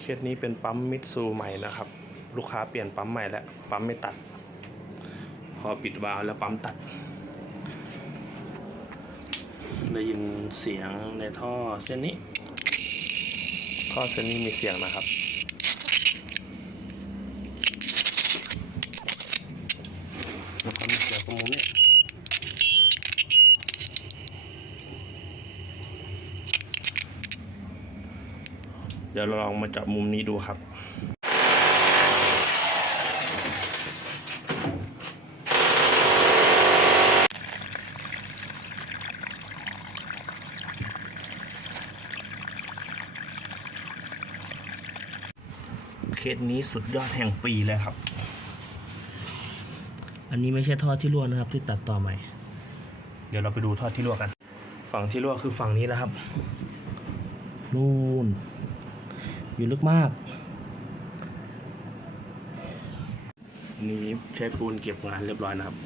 เคสนี้เป็นปั๊มมิตซูใหม่นะครับ ลูกค้าเปลี่ยนปั๊มใหม่แล้ว ปั๊มไม่ตัด พอปิดวาล์วแล้วปั๊มตัด ได้ยินเสียงในท่อเส้นนี้ ท่อเส้นนี้มีเสียงนะครับแล้วก็มีเสียงตรงนี้ เดี๋ยวเราลองมาจับมุมนี้ดูครับเคสนี้สุดยอดแห่งปีเลยครับ อันนี้ไม่ใช่ท่อที่รั่วนะครับ ที่ตัดต่อใหม่ เดี๋ยวเราไปดูท่อที่รั่วกัน ฝั่งที่รั่วคือฝั่งนี้นะครับ นู่น อยู่ลึกมาก นี่ใช้ปูนเก็บงานเรียบร้อยนะครับ